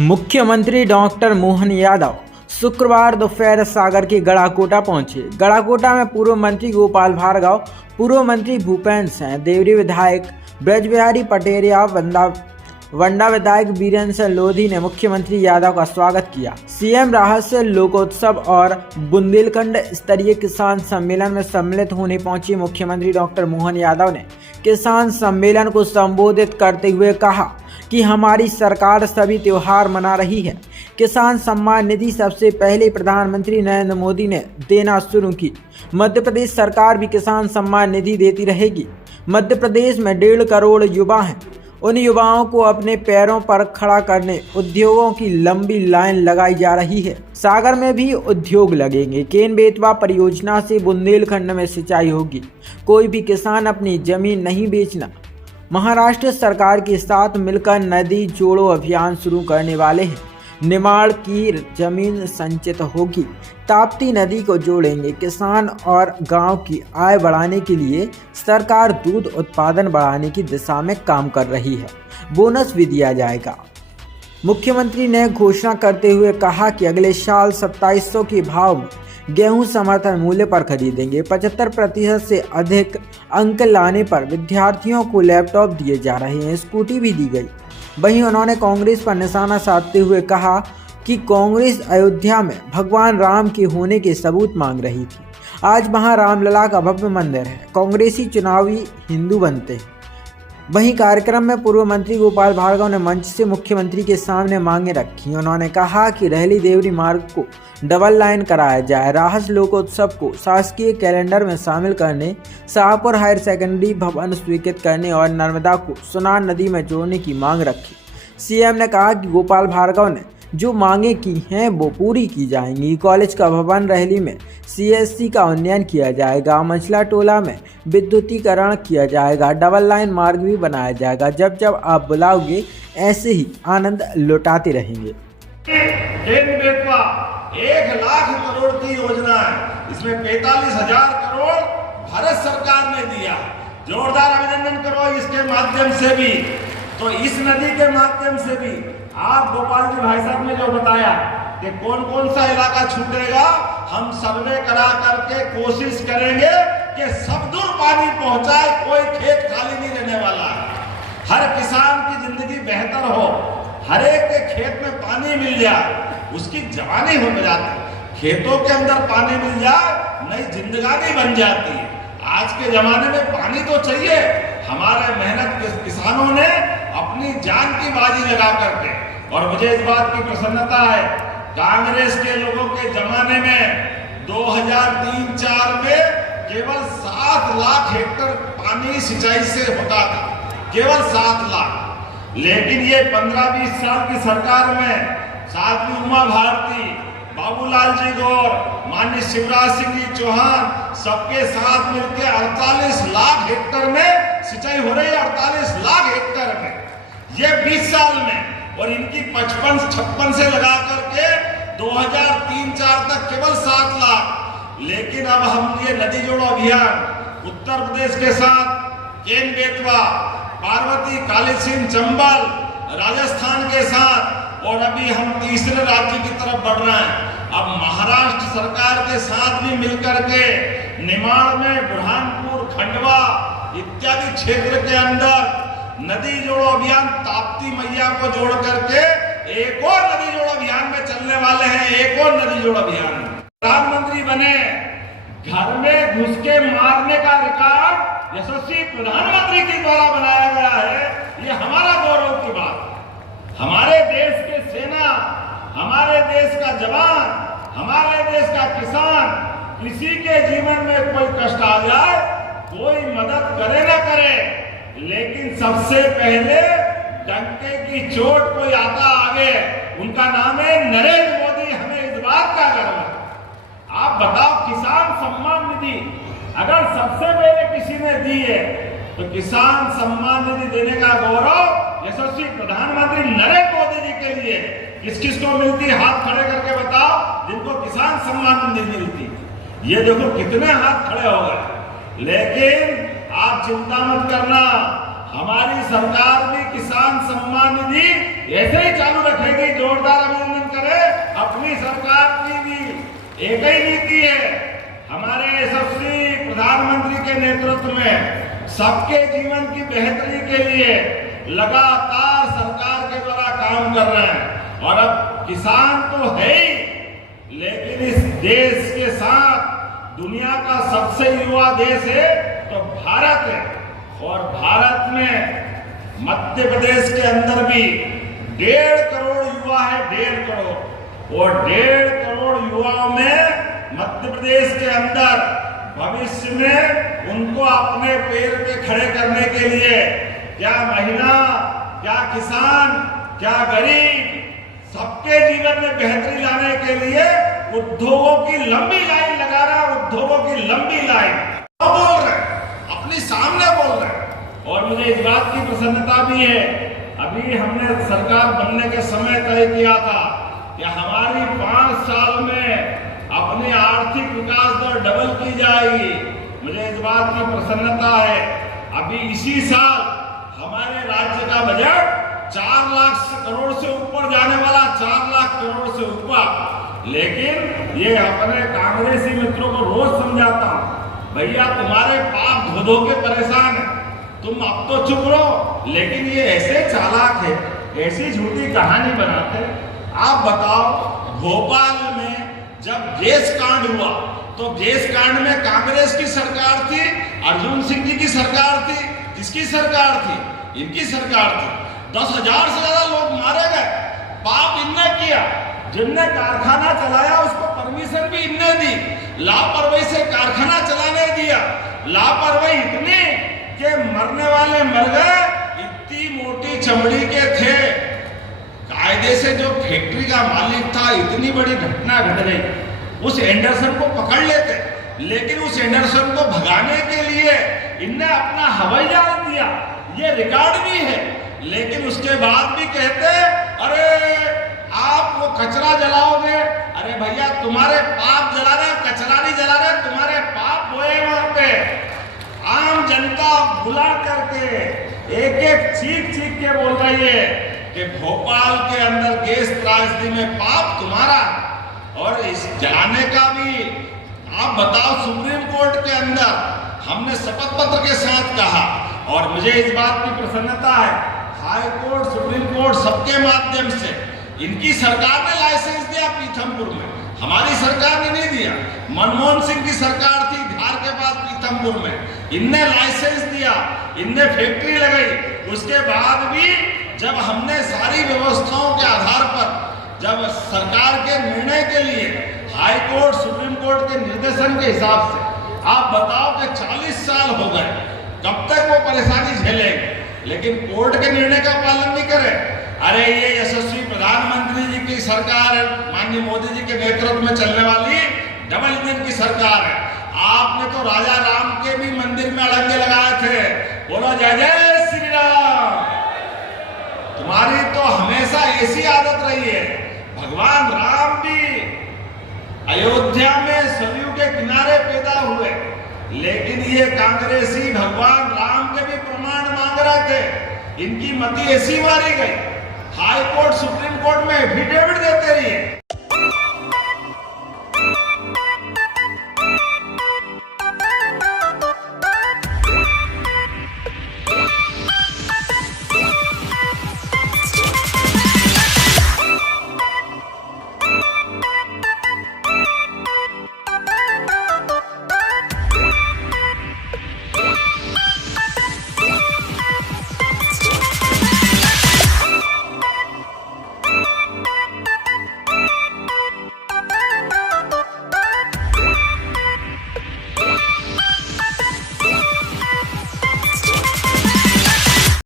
मुख्यमंत्री डॉक्टर मोहन यादव शुक्रवार दोपहर सागर के गड़ाकोटा पहुंचे। गड़ाकोटा में पूर्व मंत्री गोपाल भार्गव, पूर्व मंत्री भूपेंद्र सिंह, देवरी विधायक ब्रजबिहारी पटेरिया, वंडा विधायक बीरेंद्र सिंह लोधी ने मुख्यमंत्री यादव का स्वागत किया। सीएम राहत से लोकोत्सव और बुंदेलखंड स्तरीय किसान सम्मेलन में सम्मिलित होने पहुंचे मुख्यमंत्री डॉक्टर मोहन यादव ने किसान सम्मेलन को संबोधित करते हुए कहा कि हमारी सरकार सभी त्योहार मना रही है। किसान सम्मान निधि सबसे पहले प्रधानमंत्री नरेंद्र मोदी ने देना शुरू की। मध्य प्रदेश सरकार भी किसान सम्मान निधि देती रहेगी। मध्य प्रदेश में 1.5 करोड़ युवा हैं। उन युवाओं को अपने पैरों पर खड़ा करने उद्योगों की लंबी लाइन लगाई जा रही है। सागर में भी उद्योग लगेंगे। केन बेतवा परियोजना से बुंदेलखंड में सिंचाई होगी। कोई भी किसान अपनी जमीन नहीं बेचना। महाराष्ट्र सरकार के साथ मिलकर नदी जोड़ो अभियान शुरू करने वाले हैं। निमाड़ की जमीन संचित होगी। ताप्ती नदी को जोड़ेंगे। किसान और गांव की आय बढ़ाने के लिए सरकार दूध उत्पादन बढ़ाने की दिशा में काम कर रही है। बोनस भी दिया जाएगा। मुख्यमंत्री ने घोषणा करते हुए कहा कि अगले साल 2700 के भाव में गेहूं समर्थन मूल्य पर खरीदेंगे। 75% से अधिक अंक लाने पर विद्यार्थियों को लैपटॉप दिए जा रहे हैं। स्कूटी भी दी गई। वहीं उन्होंने कांग्रेस पर निशाना साधते हुए कहा कि कांग्रेस अयोध्या में भगवान राम के होने के सबूत मांग रही थी। आज वहां रामलला का भव्य मंदिर है। कांग्रेसी चुनावी हिंदू बनते हैं। वहीं कार्यक्रम में पूर्व मंत्री गोपाल भार्गव ने मंच से मुख्यमंत्री के सामने मांगे रखी। उन्होंने कहा कि रहली देवरी मार्ग को डबल लाइन कराया जाए। राहस लोकोत्सव को शासकीय कैलेंडर में शामिल करने, शाहपुर हायर सेकेंडरी भवन स्वीकृत करने और नर्मदा को सुनार नदी में जोड़ने की मांग रखी। सीएम ने कहा कि गोपाल भार्गव ने जो मांगे की हैं वो पूरी की जाएंगी। कॉलेज का भवन रहली में सीएससी का उन्नयन किया जाएगा। मंझला टोला में विद्युतीकरण किया जाएगा। डबल लाइन मार्ग भी बनाया जाएगा। जब जब आप बुलाओगे ऐसे ही आनंद लुटाते रहेंगे। 1 लाख करोड़ की योजना है। इसमें 45,000 करोड़ भारत सरकार ने दिया। जोरदार अभिनंदन करो इसके माध्यम से भी। तो इस नदी के माध्यम से भी आप गोपाल जी भाई साहब ने जो बताया कि कौन कौन सा इलाका छूटेगा, हम सर्वे करा करके कोशिश करेंगे कि सब दूर पानी पहुंचाए। कोई खेत खाली नहीं रहने वाला है। हर किसान की जिंदगी बेहतर हो, हर एक के खेत में पानी मिल जाए, उसकी जवानी हो जाती। खेतों के अंदर पानी मिल जाए, नई जिंदगानी बन जाती है। आज के जमाने में पानी तो चाहिए। हमारे मेहनत के किसानों ने अपनी जान की बाजी लगा करके, और मुझे इस बात की प्रसन्नता है, कांग्रेस के लोगों के जमाने में 2003-04 में केवल 7 लाख हेक्टेयर पानी सिंचाई से होता था, केवल 7 लाख। लेकिन ये 15-20 साल की सरकार में साथ में उमा भारती, बाबूलाल जी गौर, माननीय शिवराज सिंह जी चौहान सबके साथ मिलकर 48 लाख हेक्टेयर में सिंचाई हो रही है। 48 लाख हेक्टेयर में ये 20 साल में, और इनकी 55-56 से लगा करके 2003-04 तक केवल 7 लाख। लेकिन अब हम ये नदी जोड़ो अभियान उत्तर प्रदेश के साथ केन बेतवा, पार्वती, काली सिंह, चंबल, राजस्थान के साथ, और अभी हम तीसरे राज्य की तरफ बढ़ रहे हैं। अब महाराष्ट्र सरकार के साथ भी मिलकर के निमाड़ में, बुरहानपुर, खंडवा इत्यादि क्षेत्र के अंदर नदी जोड़ो अभियान, ताप्ती मैया को जोड़ करके एक और नदी जोड़ो अभियान में चलने वाले हैं। एक और नदी जोड़ो अभियान। प्रधानमंत्री बने, घर में घुस के मारने का रिकॉर्ड यशस्वी प्रधानमंत्री के द्वारा बनाया गया है। ये हमारा गौरव की बात। हमारे देश के सेना, हमारे देश का जवान, हमारे देश का किसान, किसी के जीवन में कोई कष्ट आ जाए, कोई मदद करे ना करे, लेकिन सबसे पहले डंके की चोट कोई आता आगे, उनका नाम है नरेंद्र मोदी। हमें इस बात का गर्व है। आप बताओ, किसान सम्मान निधि अगर सबसे पहले किसी ने दी है तो किसान सम्मान निधि देने का गौरव यशस्वी प्रधानमंत्री नरेंद्र मोदी जी के लिए। किस किस को मिलती, हाथ खड़े करके बताओ जिनको किसान सम्मान निधि मिलती। ये देखो कितने हाथ खड़े हो गए। लेकिन आप चिंता मत करना, हमारी सरकार भी किसान सम्मान निधि ऐसे ही चालू रखेगी। जोर एक ही नीति है हमारे यशस्वी प्रधानमंत्री के नेतृत्व में, सबके जीवन की बेहतरी के लिए लगातार सरकार के द्वारा काम कर रहे हैं। और अब किसान तो है ही, लेकिन इस देश के साथ दुनिया का सबसे युवा देश है तो भारत है। और भारत में मध्य प्रदेश के अंदर भी 1.5 करोड़ युवा है, 1.5 करोड़। और 1.5 करोड़ युवाओं में मध्य प्रदेश के अंदर भविष्य में उनको अपने पैर पे खड़े करने के लिए क्या महिला, क्या किसान, क्या गरीब, सबके जीवन में बेहतरी लाने के लिए उद्योगों की लंबी लाइन लगा रहा है। उद्योगों की लंबी लाइन तो बोल रहे, अपनी सामने बोल रहे। और मुझे इस बात की प्रसन्नता भी है, अभी हमने सरकार बनने के समय तय किया था कि हमारी 5 साल में अपनी आर्थिक विकास दर डबल की जाएगी। मुझे इस बात की प्रसन्नता है, अभी इसी साल हमारे राज्य का बजट 4 लाख करोड़ से ऊपर जाने वाला, 4 लाख करोड़ से ऊपर। लेकिन ये अपने कांग्रेसी मित्रों को रोज समझाता हूं, भैया तुम्हारे पाप धो धो के परेशान है, तुम अब तो चुप रहो। लेकिन ये ऐसे चालाक है, ऐसी झूठी कहानी बनाते। आप बताओ, भोपाल में जब गैस कांड हुआ तो गैस कांड में कांग्रेस की सरकार थी, अर्जुन सिंह जी की सरकार थी, किसकी सरकार थी? इनकी सरकार थी। 10,000 से ज्यादा लोग मारे गए। पाप इनने किया, जिनने कारखाना चलाया उसको परमिशन भी इनने दी, लापरवाही से कारखाना चलाने दिया। लापरवाही इतनी कि मरने वाले मर गए, इतनी मोटी चमड़ी के थे। कायदे से जो फैक्ट्री का मालिक था, इतनी बड़ी घटना घट गई, उस एंडरसन को पकड़ लेते, लेकिन उस एंडरसन को भगाने के लिए इनने अपना हवाई जहाज दिया, ये रिकॉर्ड भी है। लेकिन उसके बाद भी कहते अरे आप वो कचरा जलाओगे। अरे भैया तुम्हारे पाप जला रहे, कचरा नहीं जला रहे, तुम्हारे पाप हुए वहां पे। आम जनता बुला करके एक एक चीख चीख के बोल रही है कि भोपाल के अंदर गैस त्रासदी में पाप तुम्हारा। और इस जलाने का भी आप बताओ, सुप्रीम कोर्ट के अंदर हमने शपथ पत्र के साथ कहा। और मुझे इस बात की प्रसन्नता है, हाई कोर्ट, सुप्रीम कोर्ट सबके माध्यम से इनकी सरकार ने लाइसेंस दिया पीथमपुर में, हमारी सरकार ने नहीं दिया। मनमोहन सिंह की सरकार थी बिहार के बाद पीथमपुर में, इनने लाइसेंस दिया, इनने फैक्ट्री लगाई। उसके बाद भी जब हमने सारी व्यवस्थाओं के आधार पर, जब सरकार के निर्णय के लिए हाई कोर्ट, सुप्रीम कोर्ट के निर्देशन के हिसाब से, आप बताओ कि 40 साल हो गए, कब तक वो परेशानी झेलेंगे? लेकिन कोर्ट के निर्णय का पालन नहीं करे। अरे ये यशस्वी प्रधानमंत्री जी की सरकार है, माननीय मोदी जी के नेतृत्व में चलने वाली डबल इंजन की सरकार है। आपने तो राजा राम के भी मंदिर में अड़ंगे लगाए थे, बोलो जय जय श्री राम। तुम्हारी तो हमेशा ऐसी आदत रही है। भगवान राम भी अयोध्या में सरयू के किनारे पैदा हुए, लेकिन ये कांग्रेसी भगवान राम के भी प्रमाण मांग रहे थे। इनकी मति ऐसी मारी गई, हाई कोर्ट, सुप्रीम कोर्ट में एफिडेविट